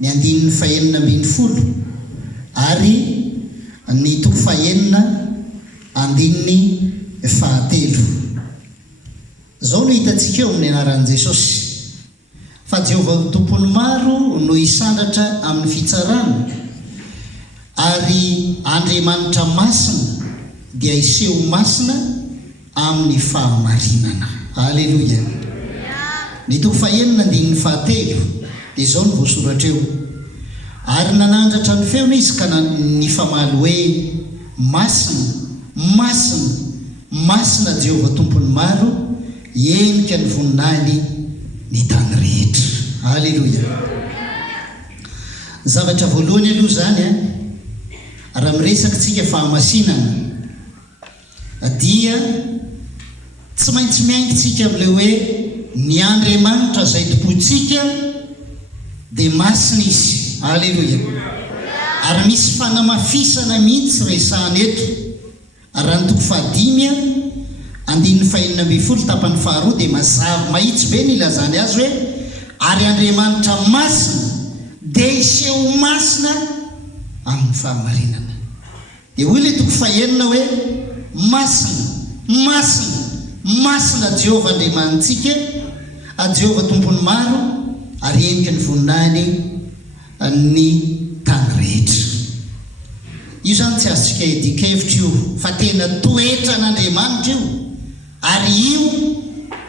ny 940 ary ny 913 zao no hitantsika eo amin'ny anaran'i Jesosy fa Jehovah tompony maro no isandratra amin'ny fitsarana ary Andriamanitra masina dia iseho masina amin'ny fahamarinana. Haleluya. Ny 9:13 dia zao no voasoratra eo. Ary nanandratra ny feony izy ka nifamaly hoe masina, masina, masina Jehovah tompony maro, enika ny voninahiny ny tany rehetra. Haleluya. Zavatra voalohany aloha zany raha miresaka tsika fahamasinana dia tsy maintsy miaingytsika amin'ilay hoe ny Andriamanitra izay tompontsika dia masina izy. Haleluya. Ary misy fanamafisana mihitsy resahana eto. Raha ny 5:5 tapany faharoa dia mazava mahitsy be ny ilazany azy hoe ary Andriamanitra masina dia iseho masina amin'ny fahamarinana. Dia hoy ilay 9 hoe masina, masina, masina Jehovah Andriamantsika, Jehovah tompony maro ary enika ny voninahiny ny tany rehetra. Io zany tsy azontsika edika-hevitra io fa tena toetra n'Andriamanitra io ary io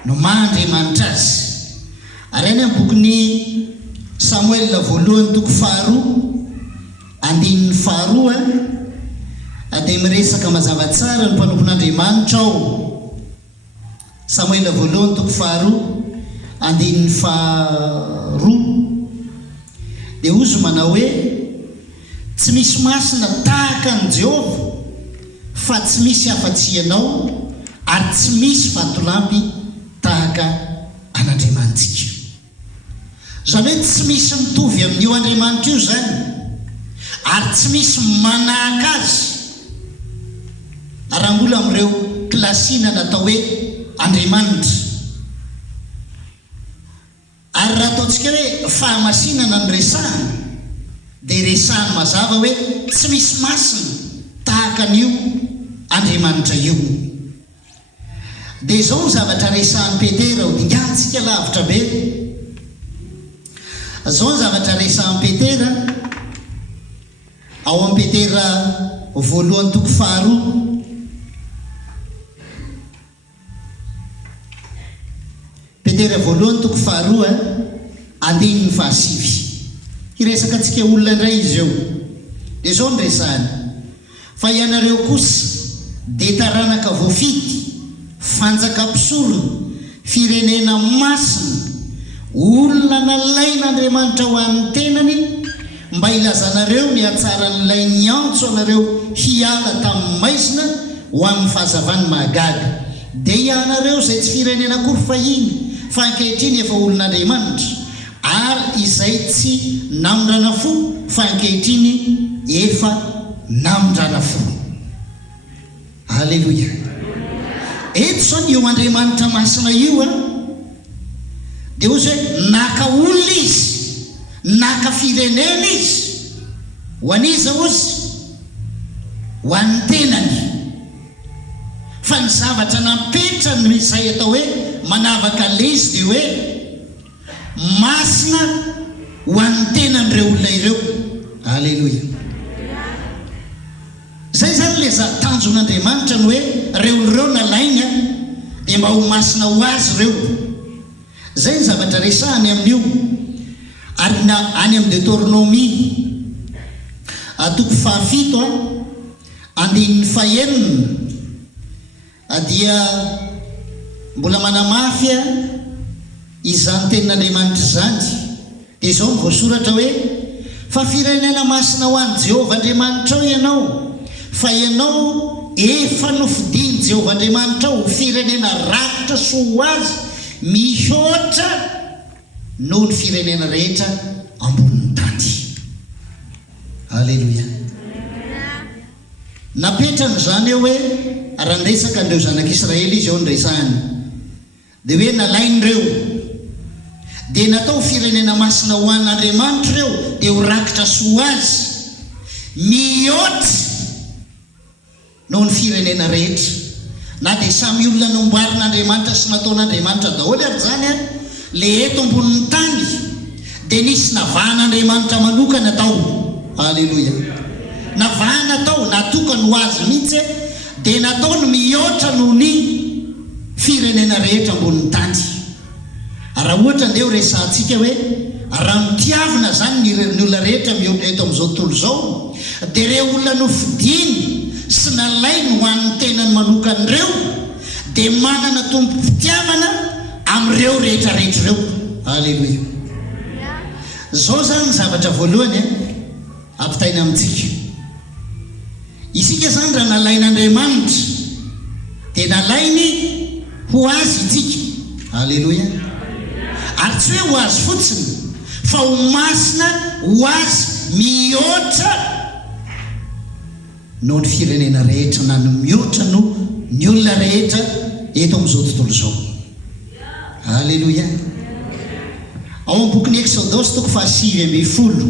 no maha-Andriamanitra azy. Ary any amin'ny bokin'ny Samuel voalohany 2:2 dia miresaka mazava tsara ny mpanompon'Andriamanitra ao. Samuel voalohany 2:2 dia ozy manao hoe tsy misy masina tahaka ny Jehovah fa tsy misy afa-tsy ianao ary tsy misy vatolampy tahaka an'Andriamantsika. Zany hoe tsy misy mitovy amin'io Andriamanitra io zany ary tsy misy manahaka azy. Raha mbola amin'ireo klasina natao hoe Andriamanitra. Ary raha ataontsika hoe fahamasinana ny resahana dia resahana mazava hoe tsy misy masina tahaka an'io Andriamanitra io. Dia izao ny zavatra resahan'i Petera ho dingantsika lavitra be. Zao ny zavatra resahan'i Petera ao amin'ny Petera voalohany 2:2. Petera voalohany 2:2 iresaka antsika olona indray izy eo. Dia zao ny resahany: fa ianareo kosa dia taranaka voafity, fanjakam-pisorona, firenena masina, olona nalain'Andriamanitra ho an'ny tenany mba ilazanareo ny hatsaran'ilay niantso anareo hiala tamin'ny maizina ho amin'ny fahazavany mahagaga. Dia ianareo izay tsy firenena akory fahiny fa ankehitriny efa olon'Andriamanitra, ary izay tsy namindrana fo fa ankehitriny efa namindrana fo. Haleluya. Eto zao io Andriamanitra masina io dia ozy hoe naka olona izy, naka firenena izy. Ho an'iza ozy? Ho an'ny tenany. Fa ny zavatra nampetrany izay atao hoe manavaka le izy dia hoe masina ho an'ny tenan'ireo olona ireo. Haleluya. Zay zany le tanjon'Andriamanitra ny hoe reoloreo nalaina dia mba ho masina ho azy ireo. Zay ny zavatra resahany amin'io. Ary any amin'ny Deutéronomie 7:9 dia mbola manamafy izany tenin'Andriamanitra zany. Dia izao ny voasoratra hoe fa firenena masina ho an'i Jehovah Andriamanitra ianao, fa ianao efa nofidiny Jehovah Andriamanitra ho firenena rakotra sy ho azy mihoatra noho ny firenena rehetra ambonin'ny tany. Haleluya. Napetrany zany eo hoe raha niresaka andreo zanak'Israely izy eo ny resahany dia hoe nalain'ireo dia natao firenena masina ho an'Andriamanitra ireo dia ho rakitra soa azy mihoatra noho ny firenena rehetra, na dia samy olona nomboarin'Andriamanitra sy nataon'Andriamanitra daholo ary zany a le eto ambonin'ny tany dia nisy navahan'Andriamanitra manokana tao. Alleloia. Navahana tao natokana ho azy mihitsy dia nataony mihoatra noho ny firenena rehetra ambonin'ny tany. Raha ohatra ndeha ho resantsika hoe raha mitiavina zany ny olona rehetra mihoatra eto amin'izao tontolo izao dia ireo olona nofidiny sy nalainy ho an'ny tenany manokan'ireo dia manana tompo-pitiavana amin'ireo rehetrarehetra ireo. Alleloia. Zao zany ny zavatra voalohany ampitaina amintsika. Isika zany raha nalain'Andriamanitra dia nalainy ho azy itsika. Alleloia. Ary tsy hoe ho azy fotsiny fa ho masina ho azy mihoatra noho ny firenena rehetra, na ny mihoatra no ny olona rehetra eto amin'izao tontolo izao. Alleloia. Ao amin'ny bokin'ny Exodosy 7:10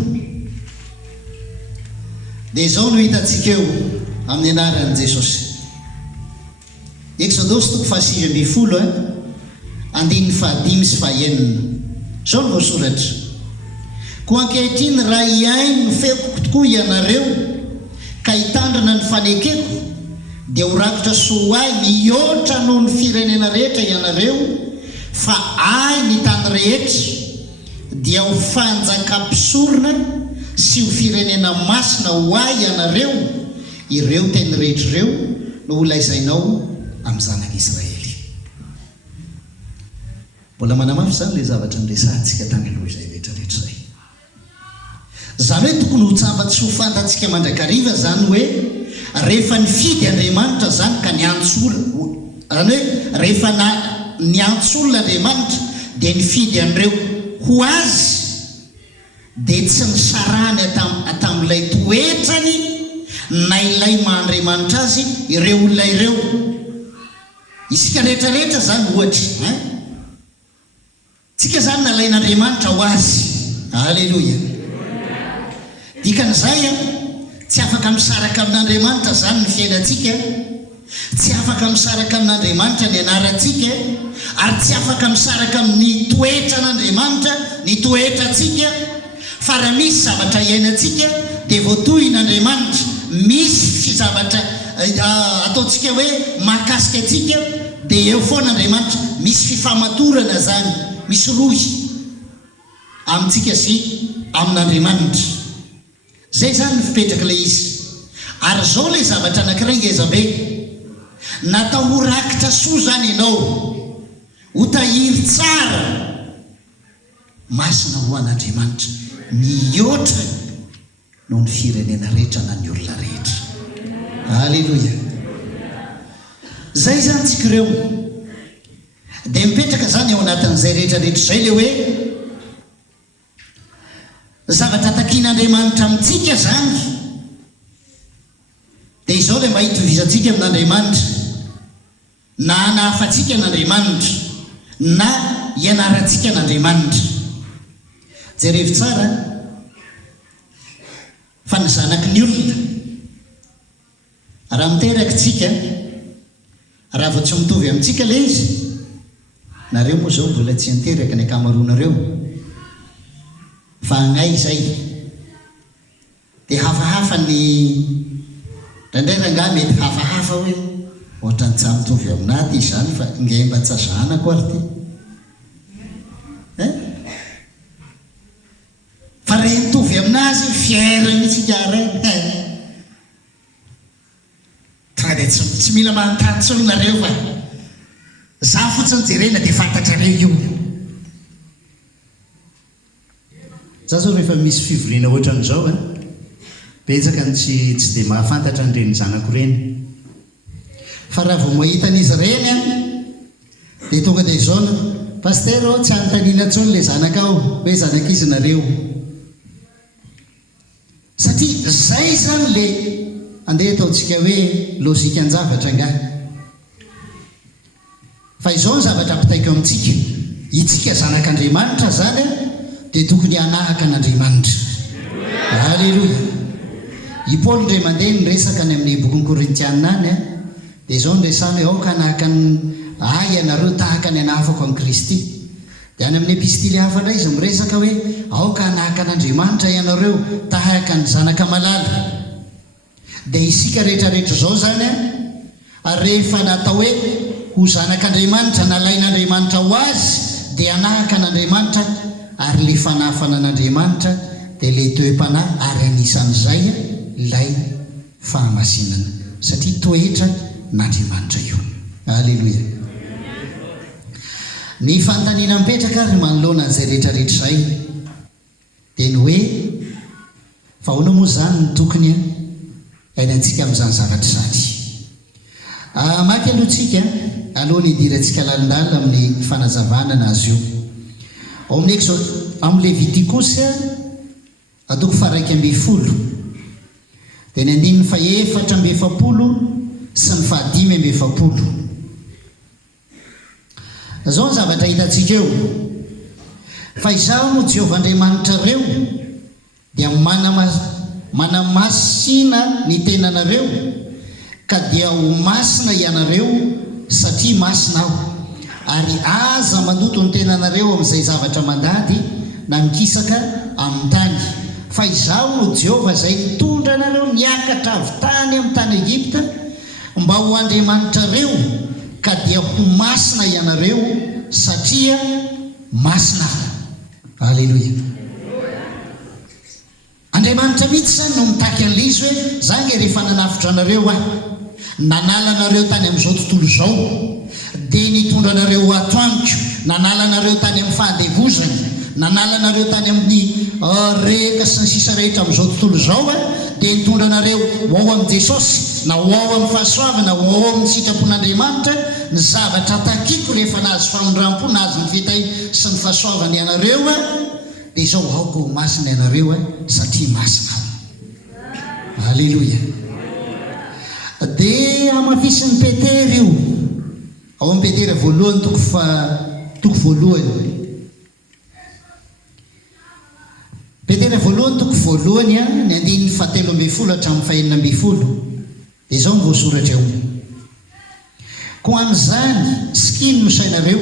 dia izao no hitantsika eo amin'ny anaran'i Jesosy. Exodosy 7:10 andininy 5 sy 9. Izao no voasoratra: koa ankehitriny raha iainy no feoko tokoa ianareo ka hitandrina ny fanekeko dia ho rakitra soa ahy mihoatra noho ny firenena rehetra ianareo, fa ahy ny tany rehetra dia ho fanjakam-pisorona sy ho firenena masina ho ahy ianareo, ireo teny rehetra ireo no ho laizainao amin'ny zanak'Israely. Mbola manamafy zany le zavatra niresantsika tany aloha izay rehetrarehetra izay. Zany hoe tokony ho tsapatsy ho fantatsika mandrakariva zany hoe rehefa nifidy Andriamanitra zany ka niantso olona, zany hoe rehefa niantso olona Andriamanitra dia nifidy an'ireo ho azy dia tsy nisarany atamin'ilay toetrany na ilay maha-Andriamanitra azy ireo olona ireo. Isika rehetrarehetra zany ohatra tsika zany nalain'Andriamanitra ho azy. Alleloia. Dikan'izay tsy afaka misaraka amin'Andriamanitra zany ny fiainantsika, tsy afaka misaraka amin'Andriamanitra ny anarantsika, ary tsy afaka misaraka amin'ny toetran'Andriamanitra ny toetrantsika. Fa raha misy zavatra iainantsika dia voatohin'Andriamanitra, misy zavatra ataontsika hoe mahakasika atsika dia eo foan'Andriamanitra misy fifamatorana zany, misy rohy amintsika sy amin'Andriamanitra. Zay zany ny fipetraka ilay izy. Ary zao ilay zavatra anankiray ngezabe, natao ho rakitra soa zany ianao, ho tahiry tsara, masina ho an'Andriamanitra, mihoatra noho ny firenena rehetra na ny olona rehetra. Alleloia. Zay zany tsika ireo dia mipetraka zany ao anatin'izay rehetrarehetra izay le hoe zavatra takian'Andriamanitra amintsika zany dia izao le mba hitovizantsika amin'Andriamanitra, na hanahafatsika n'Andriamanitra na hianarantsika n'Andriamanitra. Jerevi tsara fa ny zanaky ny olona raha miteraka tsika, raha vao tsy mitovy amintsika le izy, nareo moa zao mbola tsy niteraka ny akamaroanareo, fa agnay izay dia hafahafa ny ndraindray mety hafahafa hoe ohatrany tsy mitovy aminaty izany fa ngemba tsy azanako ary ty fa reha mitovy aminazy fiaira mitsika ray tonga dia tsy mila manontany tsony nareo fa za fotsiny jerena dia fantatrareo io. Za zao rehefa misy fivoriana ohatran'izao betsaka ny tsy dia mahafantatra an'ireny zanako ireny, fa raha vao mahita an'izy ireny dia tonga dia izao paster tsy anontaniana tsony ilay zanakao hoe zanak'izy nareo, satria zay zany le andeha ataontsika hoe lozika an-javatra nga. Fa izao ny zavatra ampitaiko amintsika itsika zanak'Andriamanitra zany dia tokony hanahaka an'Andriamanitra. Halleloia. I Paoly ndray mandeha nyresaka ny amin'ny bokin'ny Korintiana any dia izao nyresany hoe aoka hanahaka ianareo tahaka ny anahafako amin'i Kristy. Dia any amin'ny epistily hafa indray izy miresaka hoe aoka hanahaka an'Andriamanitra ianareo tahaka ny zanaka malala. Dia isika rehetrarehetra izao zany rehefa natao hoe ho zanak'Andriamanitra nalain'Andriamanitra ho azy dia hanahaka an'Andriamanitra, ary le fanafana an'Andriamanitra dia le toe-panahy ary anisan'izay ilay fahamasinana satria toetra n'Andriamanitra io. Halleloia. Ny fanontaniana mipetraka ary manoloana an'izay rehetrarehetra izay dia ny hoe fa ahoana moa zany ny tokony ainantsika amin'izany zavatra izany. Maky alohantsika alohan'ny hidirantsika lalindalina amin'ny fanazavana anazy io. Ao amin'ny amin'ny Levitikosy atoko 1:10 dia ny 4:7 sy ny 5:7. Zao ny zavatra hitantsika eo. Fa izaho moa Jehovah-Andriamanitra reo dia manamasina ny tenanareo ka dia ho masina ianareo satria masina aho, ary aza manoto ny tenanareo amin'izay zavatra mandady na mikisaka amin'ny tany. Fa izaho Jehovah izay nitondra anareo niakatra avy tany amin'ny tany Egipta mba ho Andriamanitra reo ka dia ho masina ianareo satria masina aho. Halleloia. Andriamanitra mihitsy zany no mitaky an'izy hoe zany rehefa nanafitra anareo nanala anareo tany amin'izao tontolo izao dia nitondra anareo atoandro, nanala anareo tany amin'ny fandevozana, nanala anareo tany amin'ny reka sy ny sisa rehetra amin'izao tontolo izao dia nitondra anareo ho ao amin'i Jesosy, na ho ao amin'ny fahasoavana, ho ao amin'ny sitrapon'Andriamanitra. Ny zavatra takiko rehefa nahazo famondram-po, nahazo ny fitay sy ny fahasoavana ianareo dia izao aoko ho masina ianareo satria masina. Halleloia. Dia amafisin'ny Petera io ao amin'ny Petera voalohany toko voalohany. Petera voalohany toko voalohany ny 7:10 hatramin'ny 9:10 dia izao ny voasoratra eo. Koa amin'izany sikiny no sainareo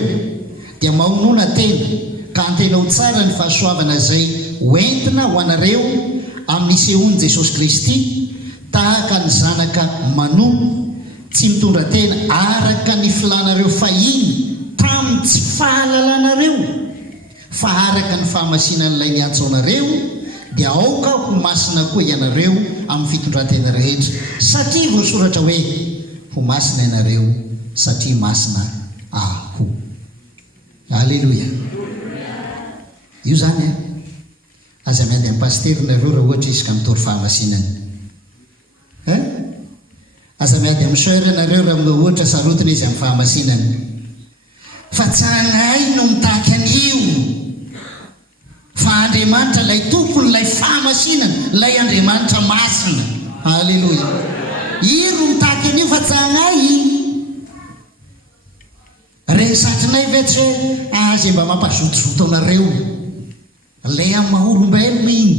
dia mahonoana tena ka antena ho tsara ny fahasoavana izay hoentina ho anareo amin'ny sehoany Jesosy Kristy tahaka ny zanaka manohy tsy mitondra tena araka ny filanareo fahiny tamin'ny tsy fahalalànareo fa araka ny fahamasinan'ilay niantsoanareo dia aoka ho masina koa ianareo amin'ny fitondran-tena rehetra satria voasoratra hoe ho masina ianareo satria masina aho. Halleloia. Io zany aza miady amin'ny pasterinareo raha ohatra izy ka mitory fahamasinana. Aza miady amin'ny sœurnareo raha ohatra sarotiny izy amin'ny fahamasinana. Fa tsanay no mitaky an'io. Fa Andriamanitra ilay tompony ilay fahamasinana, ilay Andriamanitra masina. Halleloia. Io no mitaky an'io fa tsanay. Resatrinay vetsy hoe azy mba mampazotozoto anareo lay amin'ny maha-olombelona iny.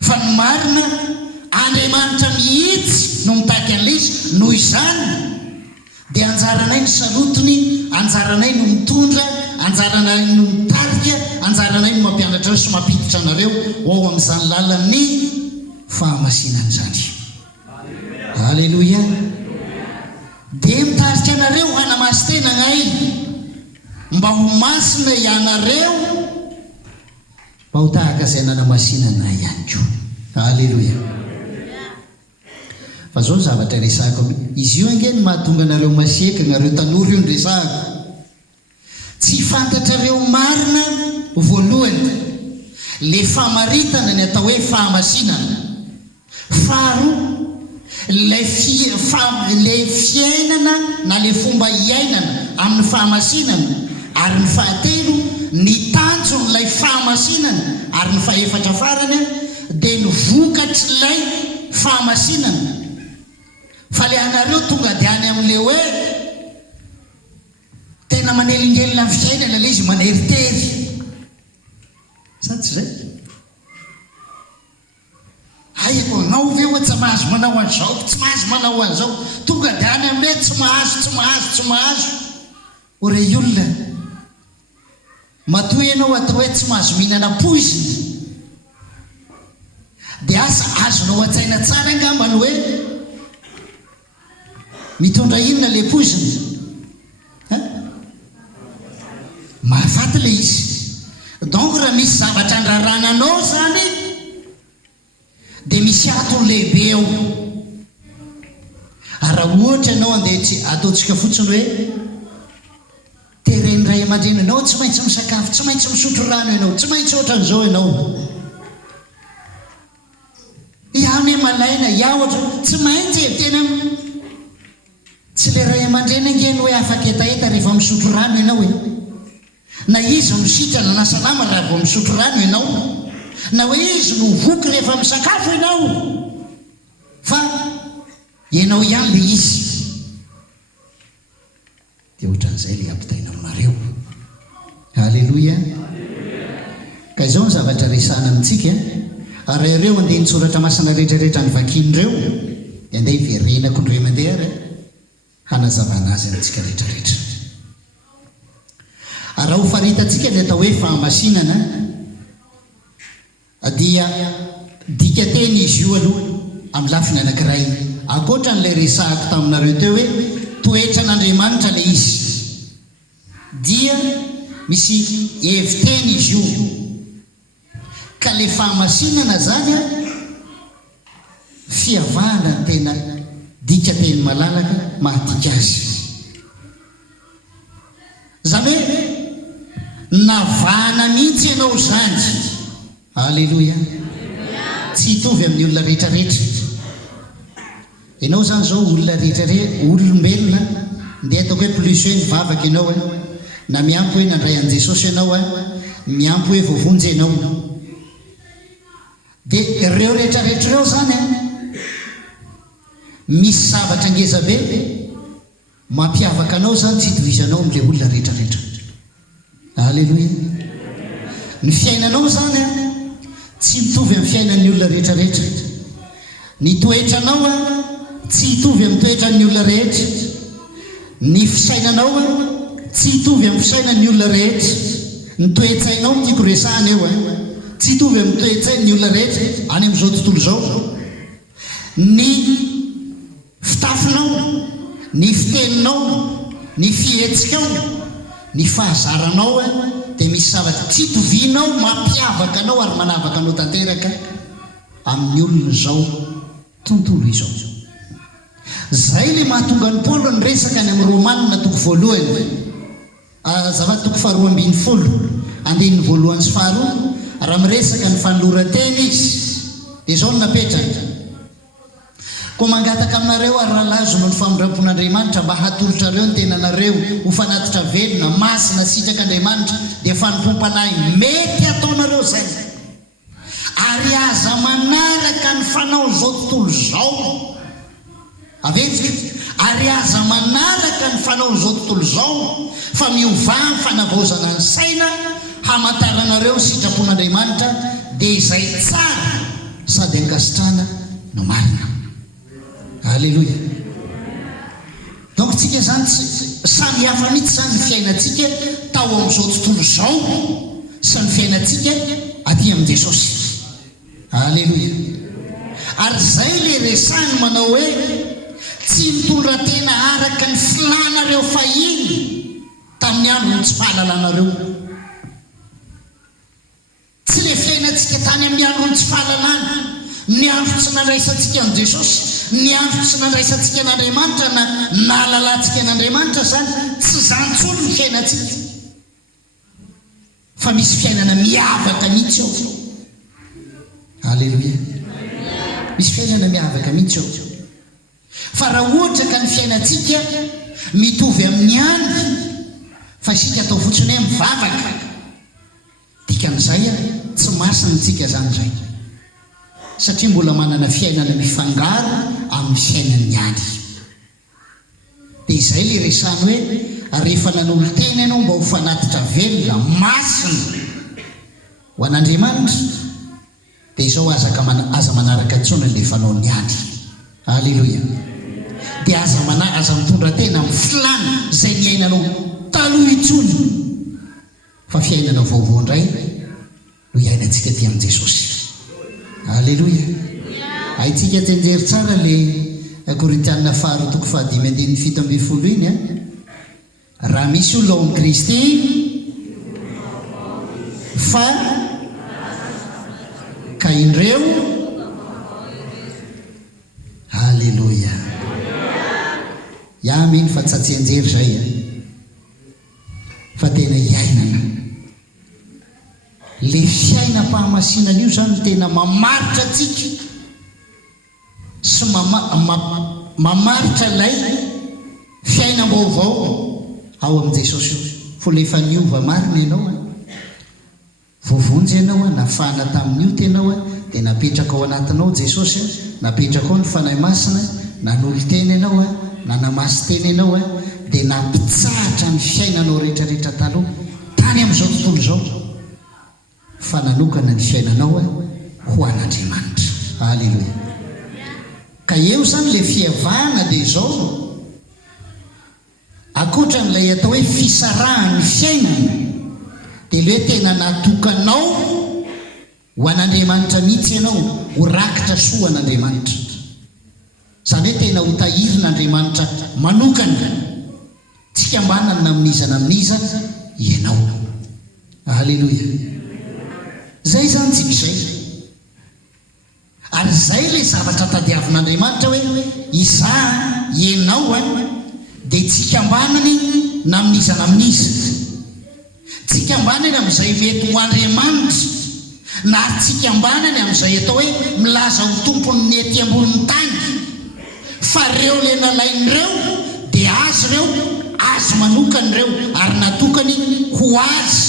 Fa ny marina Andriamanitra mihitsy no mitaky an'izy. Noho izany dia anjaranay ny sarotiny, anjaranay no mitondra, anjaranay no mitarika, anjaranay no mampianatra sy mampiditra anareo ao amin'izany lalan'ny fahamasinana izany. Halleloia. Dia mitarika anareo hanamasy tena ngay mba ho masina ianareo mba ho tahaka izay nanamasinana ihany koa. Halleloia. Fa zao ny zavatra resako izy io ange ny mahatonga anareo masiaka nareo tanora io ny resako. Tsy fantatrareo marina voalohany le famaritana ny atao hoe fahamasinana. Faharoa le fiainana na le fomba iainana amin'ny fahamasinana, ary ny fahatelo ny tanjon'ilay fahamasinana, ary ny fahaefatra farany dia ny vokatryilay fahamasinana. Fa le anareo tonga dia any amin'le hoe tena tena manelingelina ny fiainana ilay izy maneritery sa tsy zay aiko anao ve oa tsy mahazo manao an'izao tsy mahazo manao an'izao tonga de any amle tsy mahazo ore olona matoy ianao atao hoe tsy mahazo mihinana poiziny de asa azonao an-tsaina tsara angambany hoe mitondra inona le poiziny mahafaty le izy donc raha misy zavatra andrarananao zany de misy atony lehibe eo raha ohatra ianao andeha ataontsika fotsiny hoe tereny ray aman-dreny ianao tsy maintsy misakafo tsy maintsy misotro rano ianao tsy maintsy ohatran'izao ianao ihany malaina ohatra tsy maintsy tena tsy le ray aman-dreny angeny hoe afaka etaeta rehefa misotro rano ianao e na izy misitrana na salama raha vao misotro rano ianao na hoe izy no voky rehefa misakafo ianao fa ianao ihany le izy dia ohatran'izay le ampitaina aminareo halleloia ka izao ny zavatra resana amintsika ary ireo andeha nitsoratra masina rehetrarehetra ny vakin'ireo dia andeha hiverenako ndreo mandeha ary hanazavana azy amintsika rehetrarehetra raha ho faritantsika ny atao hoe fahamasinana dia dika teny izy io aloha amin'ny lafiny anankiray akoatra n'ilay resahako taminareo teo hoe toetra n'Andriamanitra le izy dia misy heviteny izy io ka le fahamasinana zany fiavahana tena dika teny malalaka mahadika azy zany hoe navahana mihitsy ianao zany halleloia tsy hitovy amin'ny olona rehetrarehetra ianao zany zao olona rehetrarehetra olombelona ndeha ataoko hoe plus hoe nivavaka ianao na miampy hoe nandray an' Jesosy ianao miampy hoe voavonjy ianao dia ireo rehetrarehetra ireo zany misy zavatra ngezabe mampiavaka anao zany tsy hitovizanao amin'ilay olona rehetrarehetra halleloia ny fiainanao zany tsy mitovy amin'ny fiainan'ny olona rehetrarehetra ny toetranao tsy hitovy amin'ny toetran'ny olona rehetra ny fisainanao tsy hitovy amin'ny fisainan'ny olona rehetra ny toetsainao tiako resahana eo tsy hitovy amin'ny toetsain'ny olona rehetra any amin'izao tontolo zao ny fitafinao ny fiteninao ny fihetsikao ny fahazaranao dia misy zavatra tsy hitovianao mampiavaka anao ary manavaka anao tanteraka amin'ny olona zao tontolo izao zay le mahatonga ny Paoly ny resaka any amin'ny Romanina toko voalohany zavatra toko faharoa ambin'ny folo andininy voalohany sy faharoa raha miresaka ny fanoloran-teny izy dia izao no napetraka koa mangataka aminareo ary rahalazo no ny famindram-pon'Andriamanitra mba hatolotrareo ny tenanareo ho fanatitra velona masina sitraka Andriamanitra dia fanompom-panahy mety ataonareo zay ary aza manaraka ny fanao zao tontolo zao avetsika ary aza manaraka ny fanao zao tontolo zao fa miovany fanavaozana ny saina hamantaranareo ny sitrapon'Andriamanitra dia izay tsara sady ankasitrana no marina halleloia donc tsika zany samy hafa mihitsy zany ny fiainantsika tao amin'izao tontolo zao sy ny fiainantsika aty amin'i Jesosy halleloia ary zay le resany manao hoe tsy mitondra tena araka ny filanareo fahiny tamin'ny andro ny tsy fahalalànareo tsy le fiainantsika tany amin'ny andro ny tsy fahalalàna ny andro tsy nandraisantsika an' Jesosy ny andro tsy nandraisantsika an'Andriamanitra na nahalalantsika an'Andriamanitra zany tsy zany tsony ny fiainantsika fa misy fiainana miavaka mihitsy ao halleloia misy fiainana miavaka mihitsy ao fa raha ohatra ka ny fiainantsika mitovy amin'ny andro fa isika atao fotsiny hoe mivavaka dikan'izay tsy masinantsika zany zay satria mbola manana fiainana mifangaro amin'ny fiainan'ny andro dia izay le resany hoe rehefa nanolo teny ianao mba ho fanatitra velona masina ho an'Andriamanitra dia izao aza manaraka antsona ilay fanao ny ady. Halleloia. dia aza mitondra tena amin'ny filana izay ny ainanao taloha intsony fa fiainana vaovao indray no iainantsika ty amin'i Jesosy. Halleloia. Haitsika tenjery tsara le Korintianina 2:5-7 iny a. Raha misy olona ao amin'ny Kristy fa ka indreo. Halleloia. Aminy fa tsy atsenjery zay fa tena iainana le fiainam-pahamasinana io zany tena mamaritra atsika sy mamaritra lay fiainam-baovao ao amin'i Jesosy io. Fo lefa niova marina ianao voavonjy ianao nafana tamin'io tenao dia napetraka ao anatinao Jesosy napetraka ao ny fanahy masina nanolo teny ianao nanamasy teny ianao dia nampitsahatra ny fiainanao rehetrarehetra taloha tany amin'izao tontolo izao fa nanokana ny fiainanao ho an'Andriamanitra. Halleloia. Ka eo zany le fiavahana dia izao akoatra n'ilay atao hoe fisarahan'ny fiainana dia le hoe tena natokanao ho an'Andriamanitra mihitsy ianao ho rakitra soa an'Andriamanitra. Zany hoe tena ho tahirin'Andriamanitra manokana tsy kambanana namin'izana amin'iza ianao. Halleloia. Zay zany tsika izay. Ary zay le zavatra tadiavin'Andriamanitra hoe izaho ianao dia tsy kambanany namin'izana amin'iza. Tsy kambanany amin'izay mety ho Andriamanitra na tsy kambanany amin'izay atao hoe milaza ho tompony ny ety ambonin'ny tany. Fa reo le nalain'ireo dia azy reo azy manokany reo ary natokany ho azy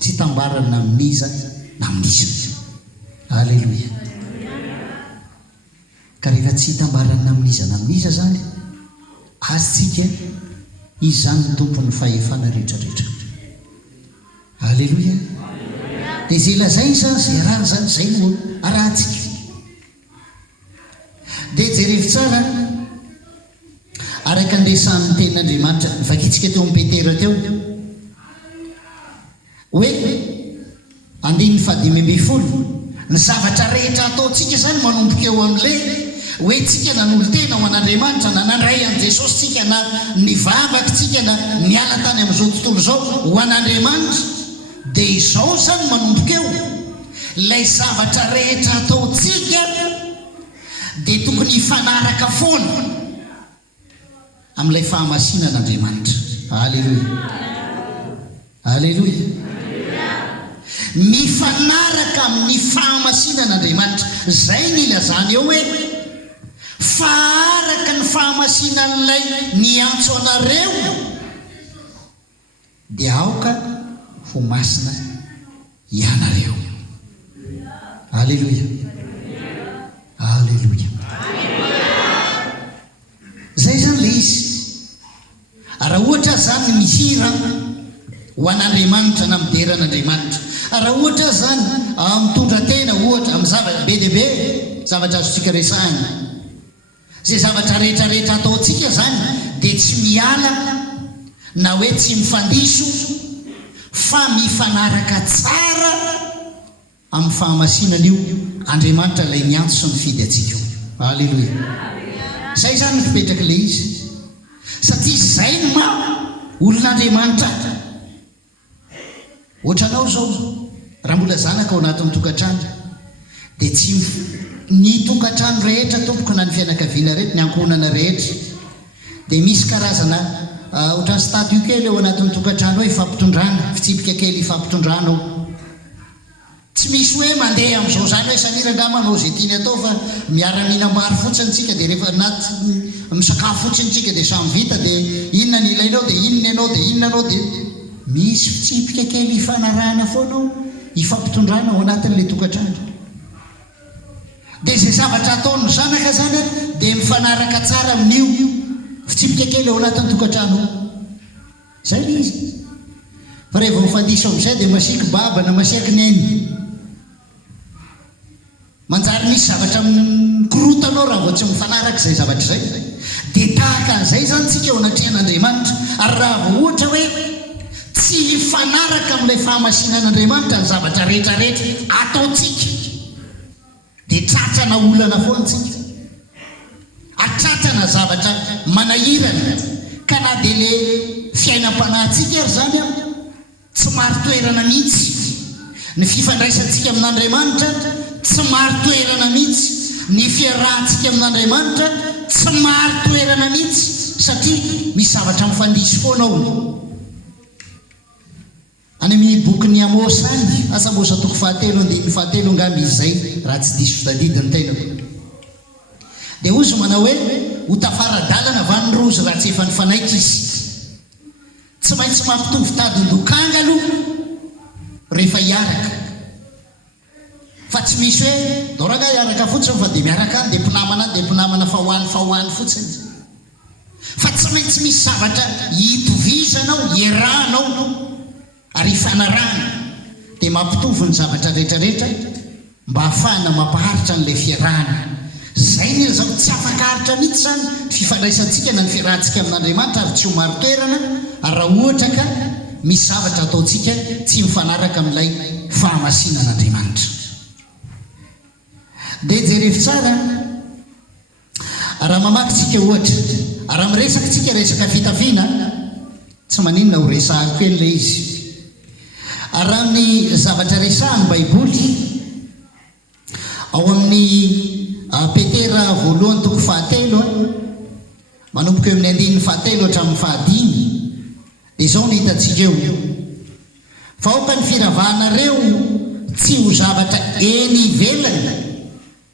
tsy tambarana namin'iza namin'iza. Halleloia. Ka rehefa tsy tambarana namin'iza namin'iza zany azytsika izy zany ny tompon'ny fahefana rehetrarehetra. Halleloia. dia zay lazainy zany zay arahany zany zay no arahantsika. dia jerevy tsara araka andesan'ny tenin'Andriamanitra vakitsika teo amin'ny Petera teo hoe 5:20 ny zavatra rehetra ataontsika zany manomboka eo amin'ilay hoe tsika nanolo tena ho an'Andriamanitra na nandray an'i Jesosy tsika na nivavaka tsika na niala tany amin'izao tontolo izao ho an'Andriamanitra dia izao zany manomboka eo ilay zavatra rehetra ataontsika dia tokony hifanaraka foana amin'ilay fahamasinan'Andriamanitra. Halleloia. Halleloia. Mifanaraka amin'ny fahamasinan'Andriamanitra zay ny ilazany eo hoe faharaka ny fahamasinan'ilay niantso anareo dia aoka ho masina ianareo. Halleloia. Halleloia. Zay zany le izy. Raha ohatra zany mihira ho an'Andriamanitra na mideran'Andriamanitra, raha ohatra zany mitondra tena ohatra amin'ny zavatra be dia be zavatra azontsika resahana, zay zavatra rehetrarehetra ataontsika zany dia tsy miala na hoe tsy mifandiso fa mifanaraka tsara amin'ny fahamasinana io Andriamanitra ilay niantso sy mifidy atsika io. Halleloia. Zay zany ny fipetraka ilay izy satria zay ny olon'Andriamanitra. Ohatranao zao raha mbola zanaka ao anatin'ny tokantrano dia tsy ny tokantrano rehetra tompoko na ny fianakaviana rehetra ny ankohonana rehetra dia misy karazana ohatran'ny stadio kely ao anatin'ny tokantrano hoe ifampitondrana fitsipika kely ifampitondrana ao. Tsy misy hoe mandeha amin'izao zany hoe sanirana manao zay tiany atao fa miara-mihinam-bary fotsiny tsika dia rehefa misakafo fotsiny tsika dia samy vita dia inona ny ilainao dia inona ianao dia inona anao dia misy fitsipika kely ifanarahana foanao ifampitondrana ao anatin'ilay tokantrano. Dia zay zavatra ataon'ny zanaka zany dia mifanaraka tsara amin'io fitsipika kely ao anatin'ny tokantrano. zay le izy. Fa rehefa mifandisa amin'izay dia masiaky baba na masiaky neny. Manjary misy zavatra mikorotanao raha vao tsy mifanaraka izay zavatra izay. Dia tahaka an'izay zany tsika eo anatrehan'Andriamanitra. Ary raha vao ohatra hoe tsy hifanaraka amin'ilay fahamasinan'Andriamanitra ny zavatra rehetrarehetra ataontsika, dia tratrana olana foana tsika, atratrana zavatra manahirana. Ka na dia le fiainam-panahintsika ary zany a tsy maro toerana mihitsy, ny fifandraisantsika amin'Andriamanitra tsy maro toerana mihitsy, ny fiarahantsika amin'Andriamanitra tsy maro toerana mihitsy, satria misy zavatra mifandisy foana ao. Any amin'ny boky ny Amosa any, asa Amosa 4:7 angamby izay raha tsy diso fitadidiny tenako. Dia ozy manao hoe ho tafaradalana vany rozy raha tsy efa nifanaiky izy. Tsy maintsy mampitovy tadin-dokanga aloha rehefa hiaraka. Fa tsy misy hoe dao raha hiaraka fotsiny fa dia miaraka any dia mpinamana any dia mpinamana fahoany fotsiny. Fa tsy maintsy misy zavatra hitovizanao, iarahanao ary hifanarahana dia mampitovy ny zavatra rehetrarehetra mba hahafahana mampaharitra n'ilay fiarahana. Zay nila zao tsy afaka haritra mihitsy zany fifandraisantsika na ny fiarahantsika amin'Andriamanitra ary tsy ho maro toerana ary raha ohatra ka misy zavatra ataontsika tsy mifanaraka amin'ilay fahamasinan'Andriamanitra. Dia jerevy tsara raha mamakytsika ohatra, raha miresaka tsika resaka fitafiana, tsy maninona ho resahako eny ilay izy. Raha amin'ny zavatra resahany Baiboly ao amin'ny Petera 1:7 manomboka eo amin'ny 7 hatramin'ny 5, dia izao no hitantsika eo. Fa aoka ny firavanareo tsy ho zavatra eny ivelany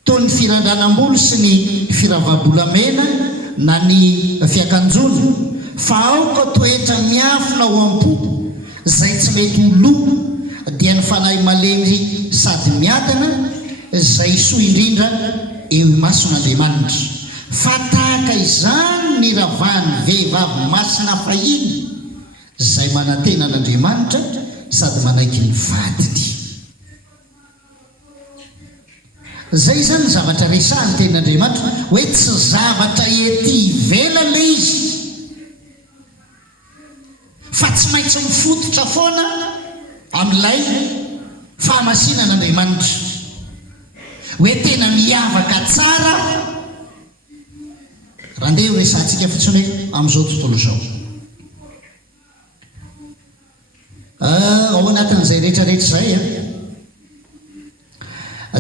toy ny firandranam-bolo sy ny firavabolamena na ny fiakanjona, fa aoka toetra miafina ao am-po zay tsy mety ho lo dia ny fanahy malemy sady miadana zay soa indrindra eo imason'Andriamanitra. Fa tahaka izany ny ravahany vehivavy masina fahiny zay manantena an'Andriamanitra sady manaiky ny vadiny. Zay zany zavatra resahany ten'Andriamanitra hoe tsy zavatra ety ivelany le izy, fa tsy maintsy mifototra foana amin'ilay fahamasinan'Andriamanitra. Hoe tena miavaka tsara raha ndeha ho resantsika fotsiny hoe amin'izao tontolo izao. Ao anatin'izay rehetrarehetra izay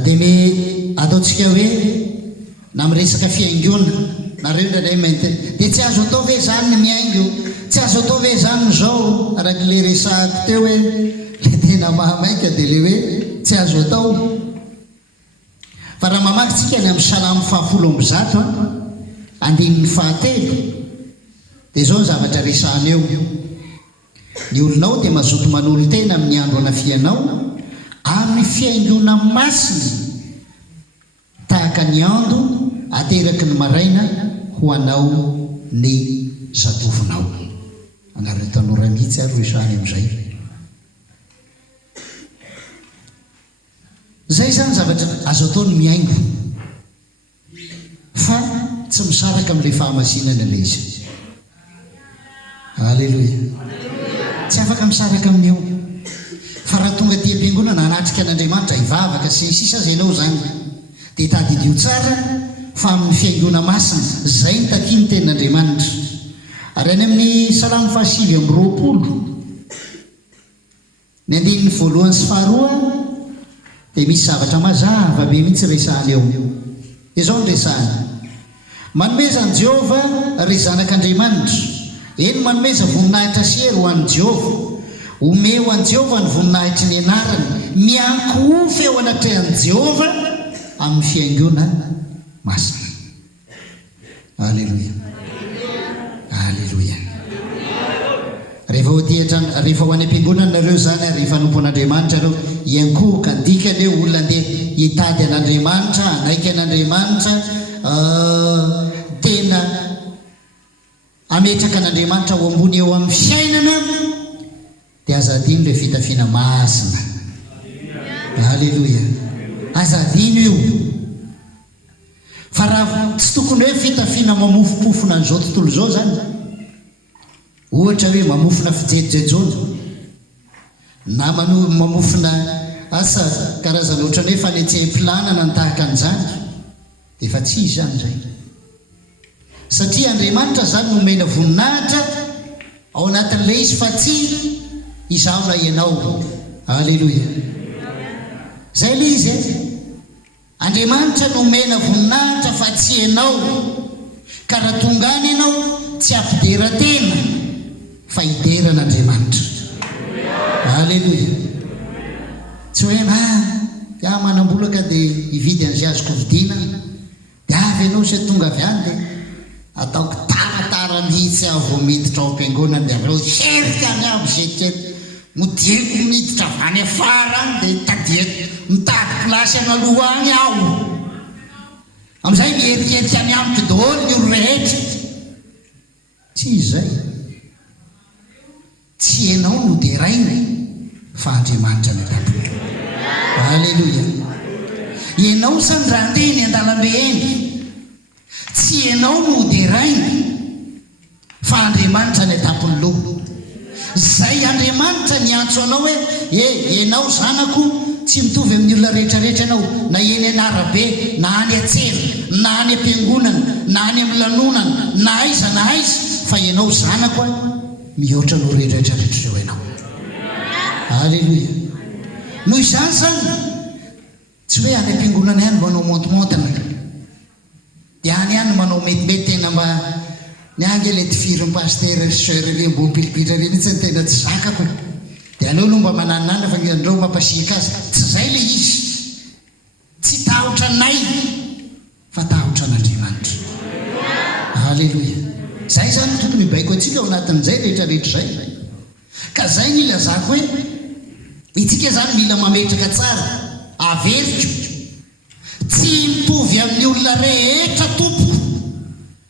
dia me ataontsika hoe na miresaka fiaingona nareo indray mainty dia tsy azo atao ve zany ny miaingo, tsy azo atao ve zany zao araka le resahako teo hoe le tena mahamaika dia le hoe tsy azo atao. Fa raha mamaky tsika ny amin'ny Salamo 100:7 dia izao ny zavatra resahana eo: ny olonao dia mazoto manolo tena amin'ny andro anafianao amin'ny fiaingona masina tahaka ny ando ateraky ny maraina ho anao ny zatovinao. Anareo tanora mihitsy ary resahany amin'izay. Zay zany zavatra azo atao ny miaingo, fa tsy misaraka amin'ilay fahamasinana ilay izy. Halleloja. Tsy afaka misaraka amin'io. Fa raha tonga ty am-piangonana hanatrika an'Andriamanitra hivavaka sy ny sisa zay ianao zany, dia tadidio tsara fa amin'ny fiaingona masina. Zay ny takiny ten'Andriamanitra. Ary any amin'ny Salamo 7:20 ny 1 sy 2 dia misy zavatra mazava be mihitsy resahany eo. Izao ny resahany: manomezany Jehova ry zanak'Andriamanitra, eny manomeza voninahitra sy hery ho an'i Jehova, omeo an'i Jehova ny voninahitry ny anarany, miankoofy eo anatrehan'i Jehova amin'ny fiaingona masina. Halleluja. Halleluja. Rehefa ho any am-piangonana nareo zany ary fanompo an'Andriamanitra reo, iankohoka andikany eo olona andeha hitady an'Andriamanitra, anaiky an'Andriamanitra, tena ametraka n'Andriamanitra ao ambony eo amin'ny fiainana dia azadino ilay fitafiana masina. Halleloja. Azadino io. Fa raha tsy tokony hoe fitafiana mamofopofona an'izao tontolo izao zany, ohatra hoe mamofona fijerijejona na mamofona asa karazana ohatran'ny hoe fanetseham-pilanana ny tahaka an'izany, dia efa tsy izy zany zay. Satria Andriamanitra zany nomena voninahitra ao anatin'ilay izy fa tsy izaho na ianao. Halleloja. Zay ilay izy Andriamanitra nomena voninahitra fa tsy ianao, ka raha tonga any ianao tsy ampidera-tena fa hideran'Andriamanitra. Halleloja. Tsy hoe iaho manam-bolaka dia hividy an'izay azoko vidiana, dia avy ianao se tonga avy any dia ataoko taratara mihitsy aho vao miditra ao am-piangonana, dia avy eo herika any aby zetikety modieko miditra avy any afara any dia tadieko mitady plasy analoha any aho, amin'izay mieriketika any amiko daholo ny olo rehetra. Tsy izay. Tsy ianao no deraina fa Andriamanitra ny Tampo. Halleloja. Ianao zany raha andeha ny an-dalambe eny, tsy ianao no deraina fa Andriamanitra ny tampony loha. Zay Andriamanitra ny antso anao hoe ianao zanako tsy mitovy amin'ny olona rehetrarehetra anao, na eny an'arabe, na any atsena, na any am-piangonana, na any amin'ny lanonana, na aiza, fa ianao zanako mihoatra no rehetrarehetra eo ianao. Halleloja. Noho izany zany tsy hoe any am-piangonana ihany manao montemontana, dia any ihany manao metimety tena mba ny ange le tifirin'ny paster seur le mbo pilipitra reny itsy ny tena tsy zakako, dia aleo aloha mba mananonana fa andreo mampasika azy. Tsy zay le izy. Tsy tahotra anay fa tahotra an'Andriamanitra. Halleloja. Zay zany tokony hibaiko antsika ao anatin'izay rehetrarehetra zay. Ka zay ny ilazako hoe itsika zany mila mametraka tsara, averiko, tsy mitovy amin'ny olona rehetra tompoko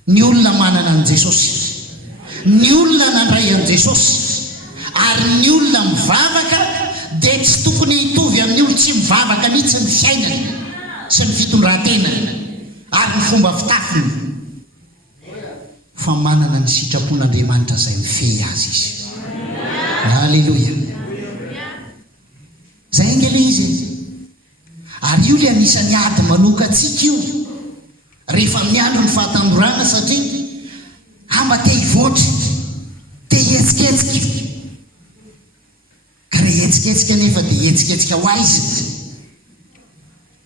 ny olona manana an' Jesosy, ny olona nandray an' Jesosy, ary ny olona mivavaka dia tsy tokony hitovy amin'ny olona tsy mivavaka mihitsy ny fiainany sy ny fitondran-tenany ary ny fomba fitafiny, fa manana ny sitrapon'Andriamanitra izay mifehy azy izy. Halleloja. Zay angely izy. Ary io le anisan'ny ady manoka antsika io rehefa miandro ny fahatandorana, satria mba te hivoatra, te hietsiketsika, ka re etsiketsika nefa dia etsiketsika ho aiza,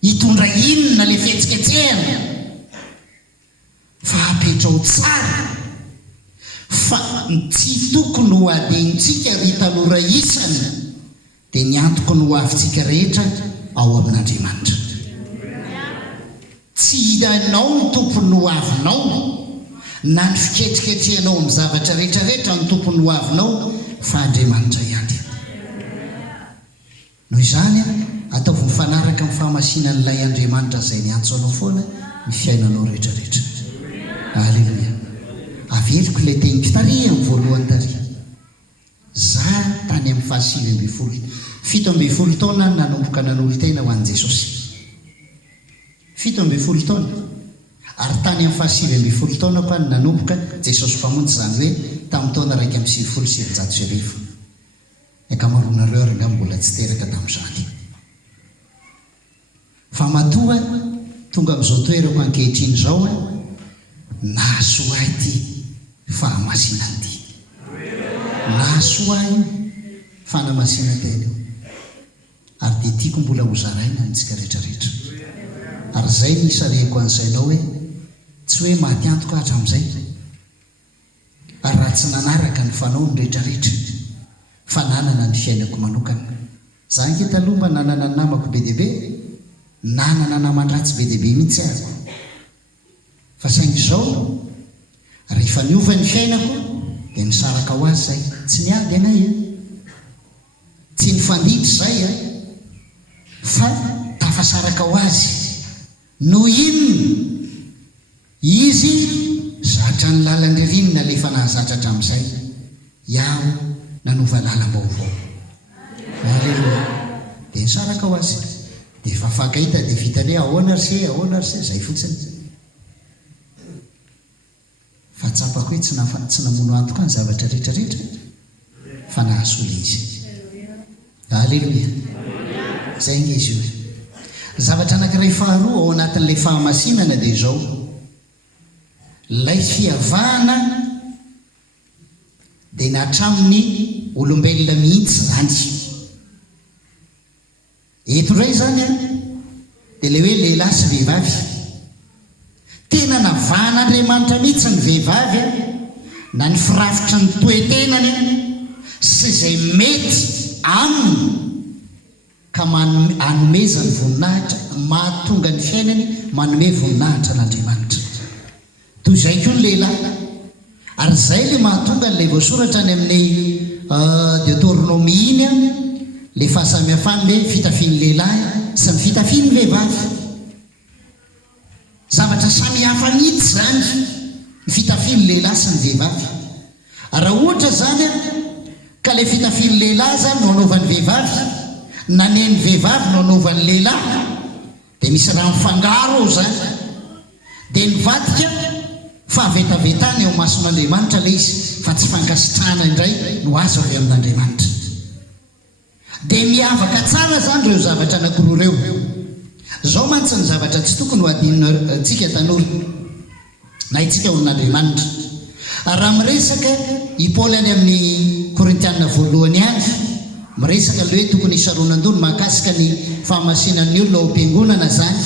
hitondra inona le fietsiketsehana, fa apetrao tsara fa tsy tokony ho adentsika ry tanora isany, dia ny antoko ny ho avintsika rehetra ao amin'Andriamanitra. Tsy ianao ny tompony ho avinao, na ny fiketriketrehanao amin'ny zavatra rehetrarehetra ny tompony ho avinao, fa Andriamanitra ihany. Noho izany ataovy mifanaraka amin'ny fahamasinan'ilay Andriamanitra izay ny antso anao foana ny fiainanao rehetrarehetra. Halleloja. Aveliko ilay teniko tary amin'ny voalohany tary. Za tany amin'ny 7 taona nanomboka nanolo-tena ho an'i Jesosy. 7 taona. Ary tany amin'ny 7 taona koa nanomboka Jesosy mpamonjy, zany hoe tamin'ny taona 177. Ankamaroanareo ary nga mbola tsy teraka tamin'izany. Fa matoa tonga amin'izao toerako ankehitriny izao nahasoa ahy ty fahamasinana ty. Nahasoa ahy fanamasina tena io. Ary dia tiako mbola ho zaraina antsika rehetrarehetra. Ary zay ny sareko an'izay hoe tsy hoe maty antoka hatramin'izay, ary raha tsy nanaraka ny fanao ny rehetrarehetra, fa nanana ny fiainako manokana. Za nke taloha mba nanana ny namako be dia be, nanana naman-dratsy be dia be mihitsy ahako, fa saingy izao rehefa niova ny fiainako dia nisaraka ho azy zay. Tsy niady anay tsy nifanditra zay fa tafasaraka ho azy. No inona izy zatra ny lalan-dririnina lefa nahazatra hatramin'izay iaho nanova lalam-baovao. Aleloia. Dia nisaraka ho azy dia efa fakahita dia vitany ahoana ry se zay fotsiny. Fa tsapako hoe tsy namono antoka ny zavatra rehetrarehetra fa nahasoa izy. Aleloia. Zay nge izy io. Zavatra anankiray faharoa ao anatin'ilay fahamasinana dia izao: lay fiavahana dia natramin'ny olombelona mihitsy zany. Eto indray zany a dia le hoe lehilahy sy vehivavy, tena navahan'Andriamanitra mihitsy ny vehivavy na ny firafitra ny toe-tenany sy izay mety aminy ka anomeza ny voninahitra, mahatonga ny fiainany manome voninahitra n'Andriamanitra. Toy izay koa ny lehilahy. Ary izay le mahatonga n'ilay voasoratra any amin'ny Deutéronomie iny le fahasamihafany hoe fitafian'ny lehilahy sy ny fitafian'ny vehivavy. Zavatra samihafa mihitsy zany ny fitafian'ny lehilahy sy ny vehivavy. Raha ohatra zany ka le fitafian'ny lehilahy zany no anaovan'ny vehivavy, na ny vehivavy no anaovan'ny lehilahy, dia misy raha mifangaro zany. Dia nivadika fa avetavetana eo mason'Andriamanitra le izy, fa tsy fankasitrahana indray no azo avy amin'Andriamanitra. Dia miavaka tsara zany ireo zavatra anankiroa ireo. Zao mantsy ny zavatra tsy tokony ho adinontsika tanora na itsika olon'Andriamanitra. Raha miresaka i Paoly any amin'ny Korintianina voalohany any, miresaka le hoe tokony hisaronan-dony mahakasika ny fahamasinan'ny olona ao am-piangonana zany,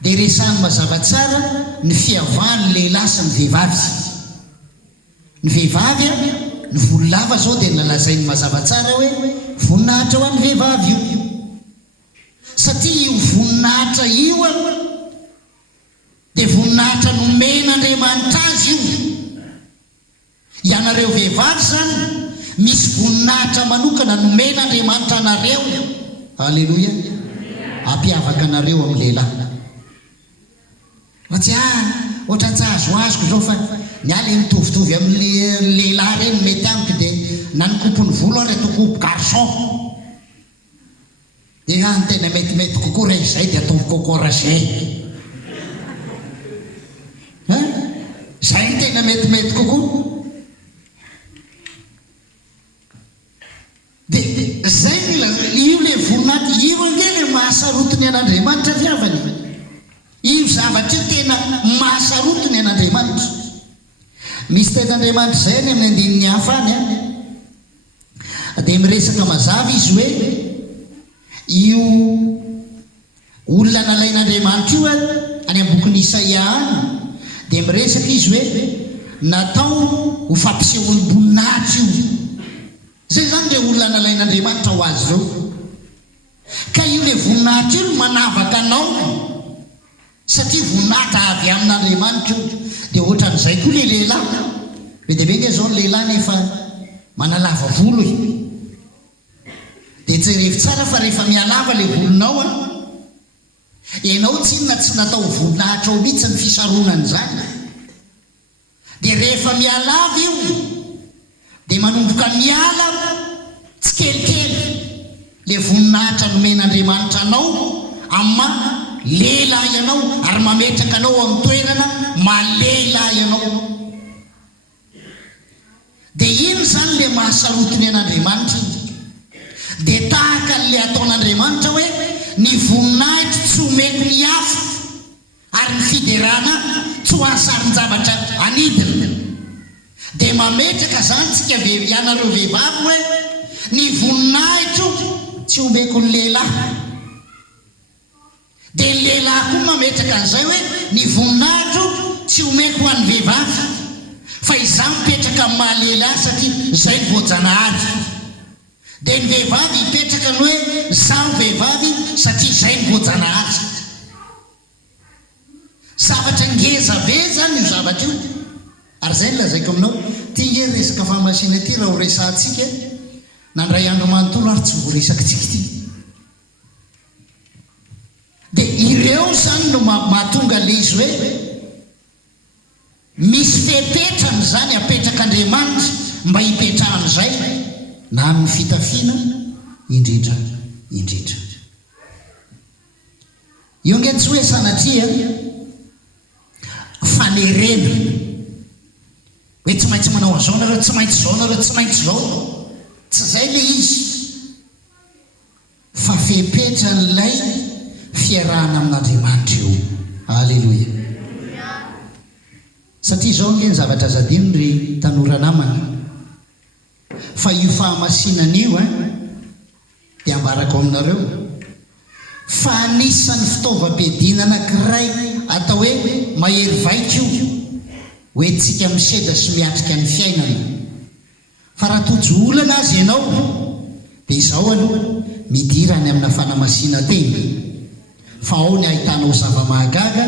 dia resahany mazava tsara ny fiavahan'ny lehilahy sy ny vehivavy. Ny vehivavy ny volo lava zao dia nalazainy mazava tsara hoe voninahitra ho an'ny vehivavy io, satria io voninahitra io dia voninahitra nomen'Andriamanitra azy io. Ianareo vehivavy zany misy voninahitra manokana nomen'Andriamanitra anareo. Aleloia. Ampiavaka anareo amin'ny lehilahy. Fa tsy ohatra tsy azoazoko zao fa ny ala mitovitovy amin'ny lehilahy reny mety amiko dia na nikopo ny volo ary ataoko garçon. Dia ny tena metimety kokoa rehefa izay dia ataoko kokoa razay. Zay ny tena metimety kokoa. Dia zay io le voninahitra io ange le mahasarotiny an'Andriamanitra fiavany. Io zavatra io tena mahasarotiny an'Andriamanitra. Misy ten'Andriamanitra zay ny amin'ny andininy hafa any dia miresaka mazava izy hoe io olona nalain'Andriamanitra io any am-bokin'i Isaia any, dia miresaka izy hoe natao ho fampisehoan'ny voninahitra io. Zay zany dia olona nalain'Andriamanitra ho azy ireo. Ka io le voninahitra io manavaka anao, satria voninahitra avy amin'Andriamanitra io. Dia ohatran'izay koa le lehilahy. Be dia be nge zao ny lehilahy nefa manalava volo dia jerevy tsara fa rehefa mialava le volonao ianao tsinona tsy natao voninahitra ao mihitsy ny fisaronany zany. Dia rehefa mialava io dia manomboka miala tsy kelikely le voninahitra nomen'Andriamanitra anao amin'ny lehilahy ianao, ary mametraka anao amin'ny toerana mahalehilahy ianao. Dia iny zany le mahasarotiny an'Andriamanitra. Dia tahaka n'le ataon'Andriamanitra hoe ny voninahitra tsy homeko ny hafa ary ny fiderana tsy ho ansarin-javatra anidina. Dia mametraka zany tsika ianareo vehivavy hoe ny voninahitra tsy homeko ny lehilahy. Dia ny lehilahy koa mametraka an'izay hoe ny voninahitra tsy homeko ho an'ny vehivavy, fa izaho mipetraka amin'ny mahalehilahy satria izay ny voajanahary. Dia ny vehivavy hipetraka ny hoe izaho vehivavy satria izay ny voajanahary. Zavatra ngeza be zany io zavatra io. Ary zay no lazaiko aminao, tia nge resaka fahamasina ty raha ho resantsika nandray andro manontolo ary tsy voaresaka tsika ty. Dia ireo zany no mahatonga le izy hoe misy fepetrany zany apetrak'Andriamanitra mba hipetrahan'izay na amin'ny fitafiana indrindra indrindra. Io nge tsy hoe sanatria fanerena hoe tsy maintsy manao an'izao nareo, tsy maintsy zao nareo, tsy maintsy zao, tsy zay le izy, fa fepetran'ilay fiarahana amin'Andriamanitra io. Alleloia. Satria zao nge ny zavatra zadino ry tanora namana, fa io fahamasinan'io dia ambarako aminareo fa anisan'ny fitaovam-piadiana anankiray atao hoe mahery vaika io hoe tsika miseda sy miatrika ny fiainana. Fa raha tojo olana azy ianao dia izao aloha midirany amina fanamasina tena, fa ao ny ahitanao zava-mahagaga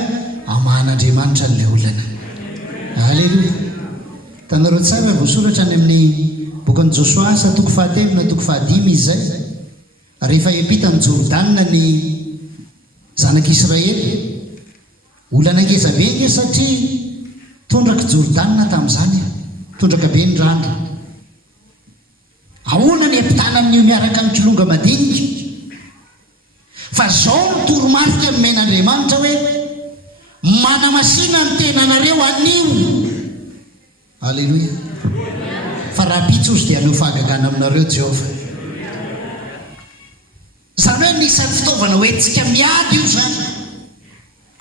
amahan'Andriamanitra n'ilay olana. Alleluia. Tanareo tsara voasoratra any amin'ny bokin'i Josoa 7:7-5 izy zay. Rehefa epitany Jordana ny zanak'Israely, olana ngeza be nge satria tondraka Jordana tamin'izany, tondraka be ny rano. Ahoana ny ampitana amin'io miaraka amin'ny kilonga madinika? Fa zao ny toromarika nomen'Andriamanitra hoe manamasina ny tenanareo anio. Alleluia. Fa raha pitsozy dia hanao fahagagana aminareo Jehovah. Zany hoe nisan'ny fitaovana hoe tsika miady io zany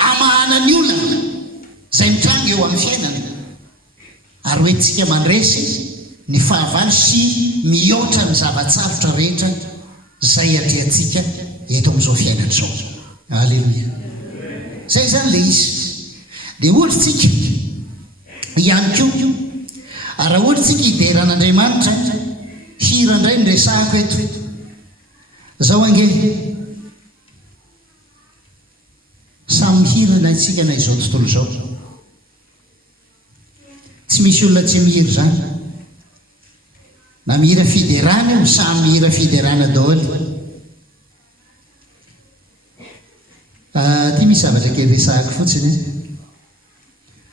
amahana ny olana zay mitranga eo amin'ny fiainana, ary hoe tsika mandresy ny fahavalo sy mihoatra ny zavatsarotra rehetra zay atreantsika eto amin'izao fiainana zao. Alleluia. Zay zany le izy. Dia ohatritsika ihany koa, raha ohatritsika hideran'Andriamanitra, hira indray ny resahako eto zao ange, samy hirana itsika na izao tontolo zao, tsy misy olona tsy mihira zany, na mihira fiderana io, samy mihira fiderana daholo. Ty misy zavatra kely resahako fotsiny.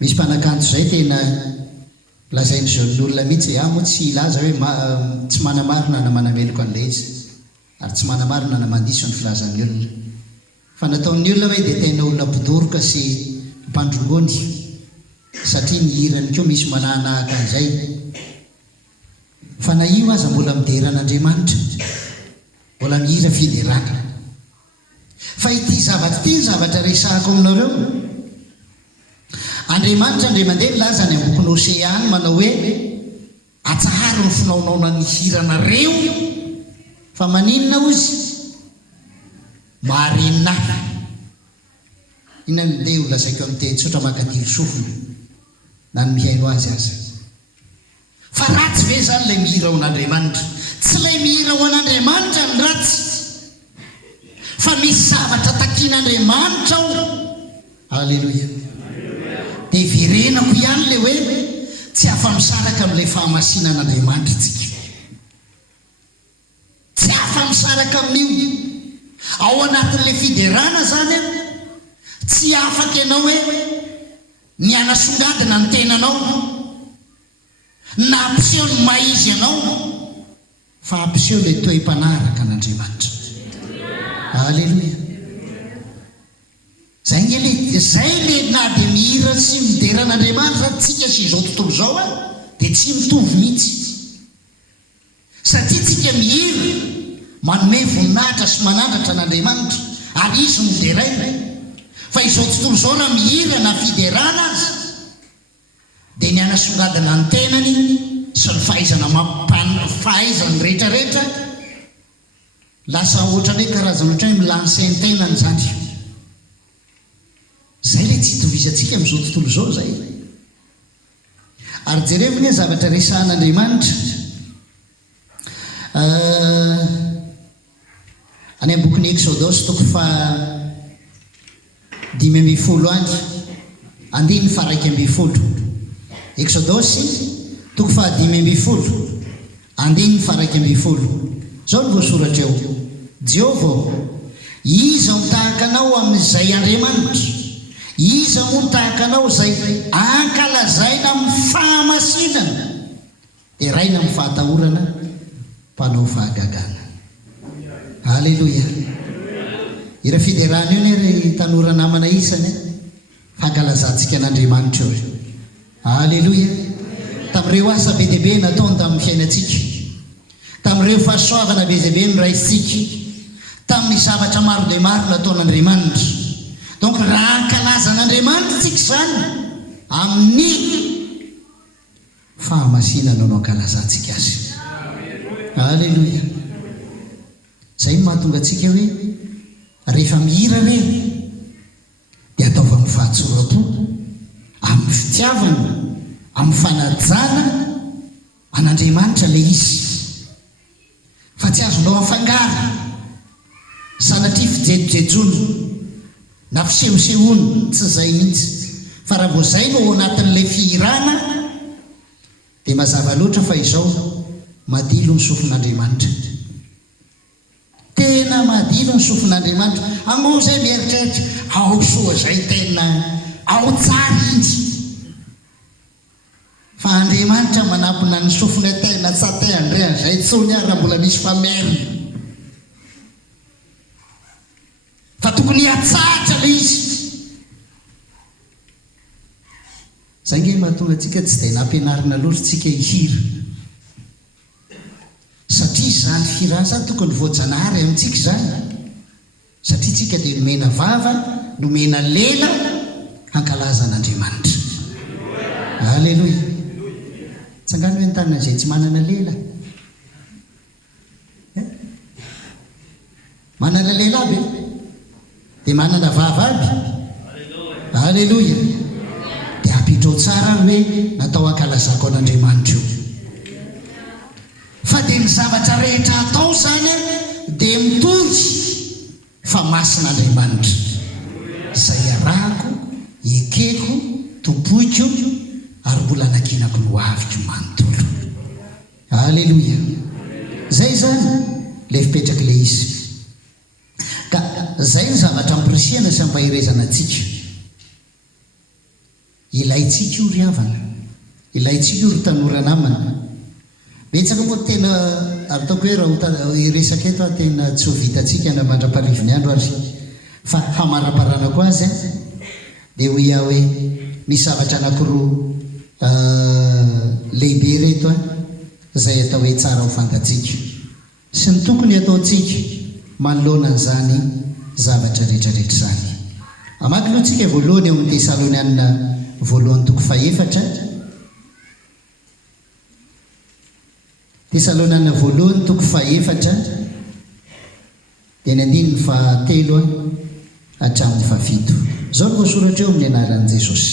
Misy mpanakanto zay tena lazainy zao ny olona mihitsy, moa tsy ilaza hoe tsy manamarina na manameloko an'ilay izy, ary tsy manamarina na mandiso ny filazan'ny olona, fa nataon'ny olona hoe dia tena olona mpidoroka sy mpandrongony, satria ny hirany koa misy mananahaka an'izay. Fa na io aza mbola mideran'Andriamanitra, mbola mihira fiderana. Fa ity zavatra ity zavatra resahako aminareo, Andriamanitra ndray mandeha laza ny ambokiny Oseany manao hoe atsaharo ny finaonaona ny hiranareo, fa maninona ozy? Maharenina. Inona ny le lazaiko amin'ny teny tsotra makadilo sofina na ny mihaino azy aza. Fa ratsy ve zany ilay mihira ao an'Andriamanitra? Tsy ilay mihira ao an'Andriamanitra ny ratsy, fa misy zavatra takian'Andriamanitra ao. Alleluia. Dia virenako ihany le hoe tsy afa-misaraka amin'ilay fahamasinan'Andriamanitra tsika, tsy afa-misaraka amin'io. Ao anatin'ilay fiderana zany tsy afaka ianao hoe ny anasongadina ny tenanao na ampiseho ny maizy ianao, fa ampiseho ilay toe-panaraka an'Andriamanitra. Alleluia. Zay le na dia mihira sy mideran'Andriamanitra tsika sy izao tontolo zao dia tsy mitovy mihitsy, satria tsika mihira manome voninahitra sy manandratra an'Andriamanitra ary izy moderaina. Fa izao tontolo zao raha mihira na fiderana azy dia ny anasongadina ny tenany sy ny fahaizany rehetrarehetra lasa ohatrany hoe karazana ohatra hoe milanse ny tenany zany. Zay le tsy hitovisantsika amin'izao tontolo zao zay. Ary jerevina zavatra resahan'Andriamanitra any am-bokin'ny Exodosy 5:10 any 1:20. Exodosy 5:10 any 1:20. Zao no voasoratra eo: Jehovah, iza mitahaka anao amin'izay Andriamanitra, iza moa tahaka anao zay ankalazaina amin'ny fahamasinana dia raina amin'ny fahatahorana mpanao fahagagana. Halleloia. Ira fiderana io nery tanora namana isany fankalazantsika an'Andriamanitra io. Halleloia. Tamin'ireo asa be dia be nataony tamin'ny fiainantsika, tamin'ireo fahasoavana be dia be noraisitsika, tamin'ny zavatra maro dia maro nataon'Andriamanitra. Donc raha ankalaza an'Andriamanitra tsika zany amin'ny fahamasinana no ankalazantsika azy. Halleloia. Zay mahatonga antsika hoe rehefa mihira reny dia ataova amin'ny fahatsoram-po, amin'ny fitiavana, amin'ny fanajana an'Andriamanitra le izy, fa tsy azonao afangaro sanatria fijejojejono na fisehosehono, tsy zay mihitsy. Fa raha vao zay no ao anatin'ilay fihirana dia mazava loatra fa izao madilo ny sofin'Andriamanitra. Tena madilo ny sofin'Andriamanitra. Anao zay mieritreritra ao soa zay tena ao tsara indy, fa Andriamanitra manampina ny sofina tena tsate andrea zay tsony ary raha mbola misy famerina, fa tokony hatsatra le izy. Zay nge mahatonga antsika tsy dia nampianarina loatra tsika hihira, satria zany firana zany tokony voajanahary amintsika zany, satria tsika dia nomena vava, nomena lela hankalaza an'Andriamanitra. Halleloia. Tsangano hoe ny-tanana izay tsy manana lela, manana lela aby dia manana vava aby. Halleloia. Dia ampidrao tsara hoe natao hankalazako an'Andriamanitra io. Fa dia ny zavatra rehetra atao zany dia mitonjy fa masin'Andriamanitra. Zay arahako, ekeko, toboiko ary mbola anakinako no aviko manontolo. Halleloia. Zay zany le fipetraka le izy. Ka zay ny zavatra ampirisihana sy ampahirezana antsika. Ilaitsika io ry havana, ilaitsika io ry tanora namana. Betsaka moa tena ataoko hoe raha iresaka eto tena tsy ho vitantsika na mandra-parivony andro ary, fa hamaraparanako azy dia ho ia hoe misy zavatra anankiroa lehibe reto zay atao hoe tsara ho fantatsika sy ny tokony ataontsika manoloana an'izany zavatra rehetrarehetra zany. Amaky aloha tsika voalohany eo amin'ny Tesalonianina voalohany toko faefatra, Tesalonianina voalohany toko faefatra dia ny andininy fahatelo hatramin'ny fafito. Zao no voasoratra eo amin'ny anaran'i Jesosy.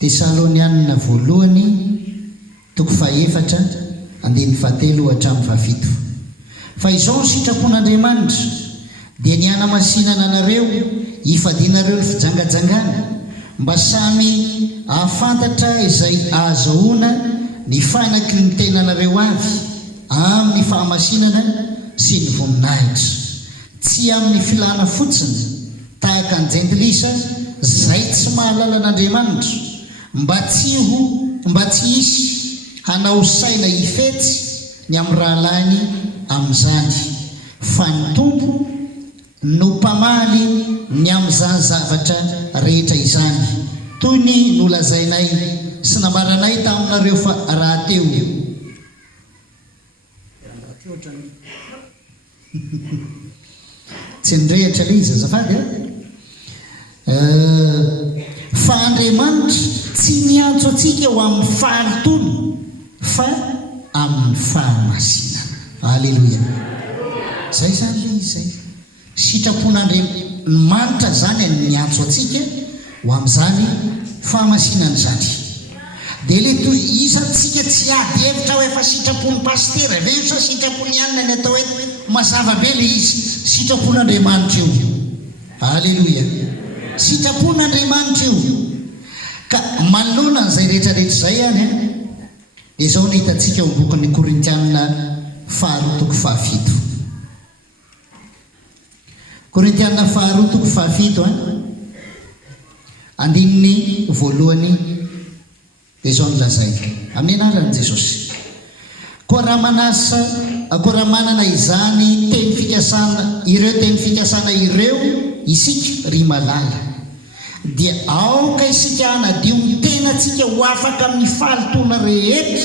Tesalonianina voalohany toko faefatra andininy fahatelo hatramin'ny fafito. Fa izao ny sitrapon'Andriamanitra dia ny hanamasinana anareo hifadianareo ny fijangajangana mba samy ahafantatra izay ahazoana ny fanaky ny tenanareo avy amin'ny fahamasinana sy ny voninahitra, tsy amin'ny filana fotsiny tahaka ny jentilisa zay tsy mahalala an'Andriamanitra, mba tsy hisy hanao saina hifetsy ny amin'ny rahalany amin'izany, fa ny tompo no mpamaly ny amin'izany zavatra rehetra izany, toy ny nolazainay sy namaranay taminareo fa raha teo. Tsy nirehatra le izy azafady fa Andriamanitra tsy miantso antsika eo amin'ny fahalitono fa amin'ny fahamasinana. Halleloia. Zay zany le izy zay sitrapon'Andriamanitra zany ny miantso antsika ho amin'izany fahamasinana zany. Dia le isantsika tsy ady hevitra hoe efa sitrapon'ny pastera ve io sa sitrapon'ny anina ny atao hoe mazava be le izy, sitrapon'Andriamanitra io. Halleloia. Sitrapon'Andriamanitra io. Ka manoloana an'izay rehetrarehetra zay any dia zao no hitantsika eo bokin'ny Korintianina faharoa toko fahafito. Korintiana faharoa toko fahafito andininy voalohany dia izao nolazay amin'ny anaran'i Jesosy. Koa raha manana izany teny fikasana ireo isika ry malala dia aoka isika hanadio ny tenantsika ho afaka amin'ny fahalitoana rehetra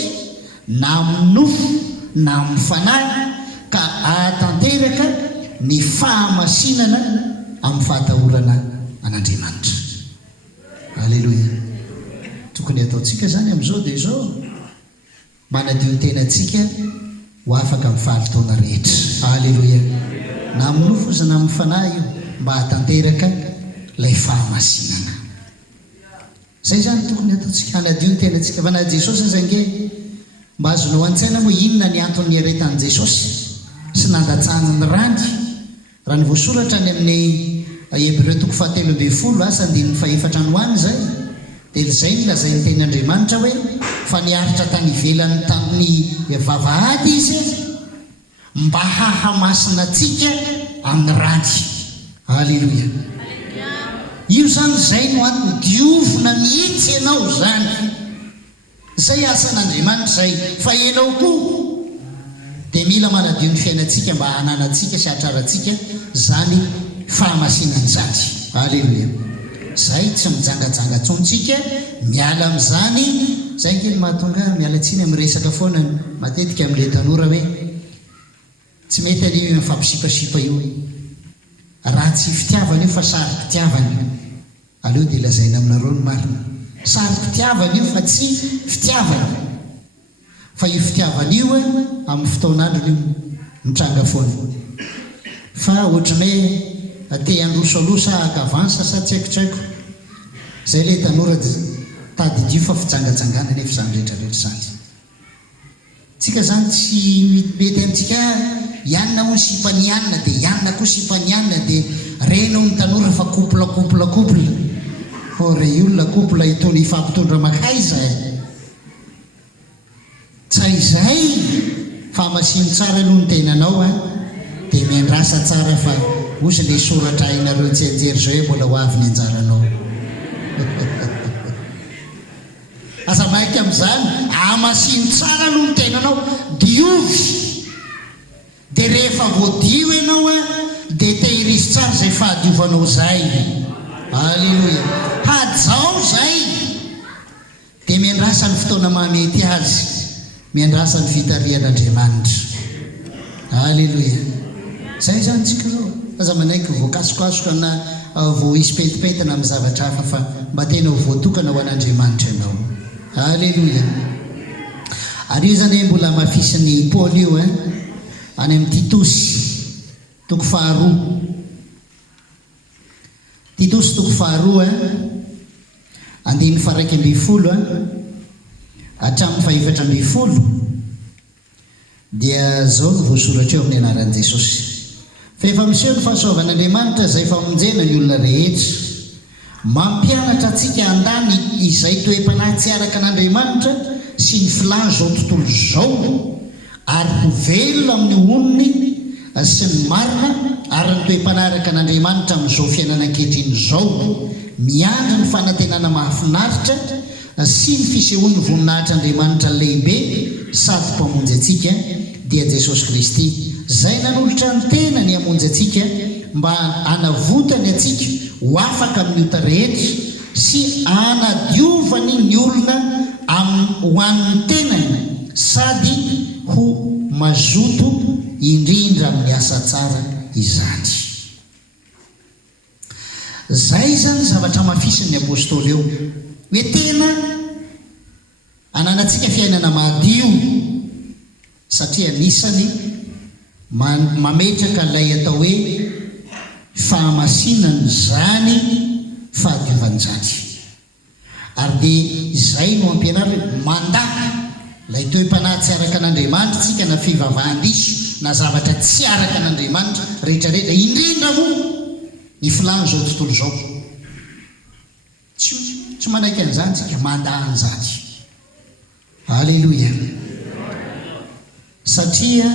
na amin'ny nofo na amin'ny fanahy ka ahatanteraka ny fahamasinana amin'ny fahatahorana an'Andriamanitra. Alleluia. Tokony ataontsika zany amin'izao dia izao manadio ny tenantsika ho afaka amin'ny fahalitoana rehetra. Alleluia. Na amin'ny nofo izy na amin'ny fanahy io mba hahatanteraka ilay fahamasinana. Zay zany tokony ataontsika hanadio ny tenantsika. Fa na Jesosy zange mba azonao an-tsaina moa inona ny antony aretan'i Jesosy sy nandatsahana ny randry. Raha ny voasoratra ny amin'ny Hebreo toko 7:10 asa 14 zay dia izay nilazay ny tenin'Andriamanitra hoe fa niaritra tany ivelany tamin'ny vavahady izy mba hahamasina antsika amin'ny randry. Alleluia. Io zany zay no antony diovina mihitsy ianao zany. Zay asan'Andriamanitra zay fa ianao koa dia mila manadio ny fiainantsika mba hananantsika sy hatrarantsika zany fahamasinany zany. Alleluia. Zay tsy mijangajanga tsontsika miala amin'izany. Zay kely mahatonga miala tsiny amin'ny resaka foana matetika amin'ilay tanora hoe tsy mety alio mifampisimpasipa io raha tsy fitiavana io fa sary fitiavana. Aleo dia lazaina aminareo ny marina. Sary fitiavana io fa tsy fitiavana. Fa io fitiavana io amin'ny fotoan'andro io mitranga foana. Fa ohatran'ny hoe te handrosalosa akavansa sa tsy haiko. Zay ilay tanora tadidio fa fijangajangana nefa zany rehetrarehetra zany. Tsika zany tsy mety amintsika ianona ho sipany ianona dia ianona koa sipany ianona dia reno ny tanora fa couple. Re olona couple itony ifampitondra makaiza tsay izay fa masino tsara aloha ny tenanao dia miandrasa tsara fa ozy ilay soratra hainareo tsy anjery zao hoe mbola ho avy ny anjaranao. Aza mainka amin'izany amasino tsara aloha ny tenanao diovy. Dia rehefa voadio ianao dia tehirisy tsara zay fahadiovanao zay. Alleluia. Hajao zay dia miandrasa ny fotoana mahamety azy, miandrasa ny fitarian'Andriamanitra. Alleluia. Zay zany tsika zao aza manaiky voakasokasoka na vo isy petipetina amin'ny zavatra hafa fa mba tena ho voatokana ho an'Andriamanitra ianao. Alleluia. Ary io zany mbola mafisiny Paul io any amin'ny Titosy toko faharoa. Titosy toko faharoa andiny 1:12 hatramin'ny 7:10 dia zao no voasoratra eo amin'ny anaran'i Jesosy. Fa efa miseho ny fahasoavan'Andriamanitra zay famonjena ny olona rehetra, mampianatra antsika handany izay toe-panahy tsy araka an'Andriamanitra sy ny filàny zao tontolo zao, ary ho velona amin'ny onony sy ny marina ary ny toe-panahy araka an'Andriamanitra amin'izao fiainana ankehitriny zao, miandry ny fanantenana mahafinaritra sy ny fisehoan'ny voninahitr'Andriamanitra lehibe sady mpamonjy antsika dia Jesosy Kristy, zay nanolotra ny tena ny hamonjy antsika mba hanavotany antsika ho afaka amin'ny ota rehetra sy hanadiovany ny olona ho an'ny tenany sady ho mazoto indrindra amin'ny asa tsara izany. Zay zany zavatra mafisin'ny apôstôly eo hoe tena ananantsika fiainana mahadio satria anisany mametraka ilay atao hoe fahamasinany zany fahadiovan-jany. Ary dia izay no ampianarina mandahy ilay toe-panahy tsy araka an'Andriamanitra tsika na fivavahan-diso na zavatra tsy araka an'Andriamanitra rehetrarehetra, indrindra moa ny filàny zao tontolo zao. Tsy manaiky an'izany tsika mandahy an'izany. Alleluia. Satria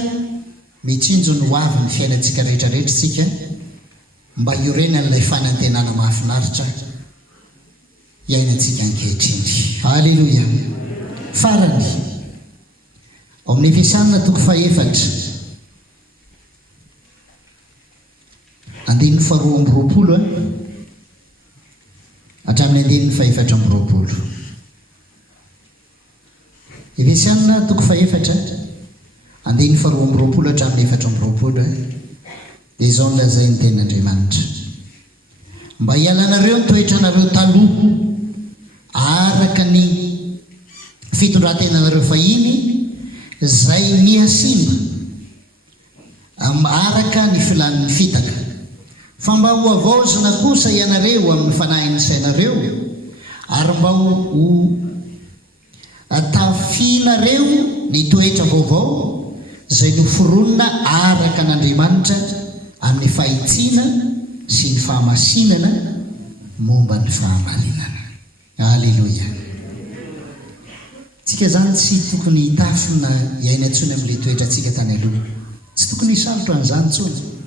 mitsinjo ny hoavy ny fiainantsika rehetrarehetra tsika mba iorena n'ilay fanantenana mahafinaritra iainantsika ankehitriny. Halleloia. Farany ao amin'ny Efesianina 4:7 andininy 2:20 hatramin'ny andininy 4:20. Efesianina 4:7 andininy 2:20 hatramin'ny 4:20 dia izao nolazainy ten'Andriamanitra: mba hialanareo ny toetranareo taloha araka ny fitondrantenanareo fahiny izay mihasimba araka ny filan'ny fitaka, fa mba ho avaozina kosa ianareo amin'ny fanahin'ny sainareo ary mba ho atafianareo ny toetra vaovao izay noforonina araka n'Andriamanitra amin'ny fahitsiana sy ny fahamasinana momba ny fahamarinana. Halleloia. Tsika zany tsy tokony hitafina iaina intsony amin'ilay toetra tsika tany aloha, tsy tokony hisarotra an'izany intsony.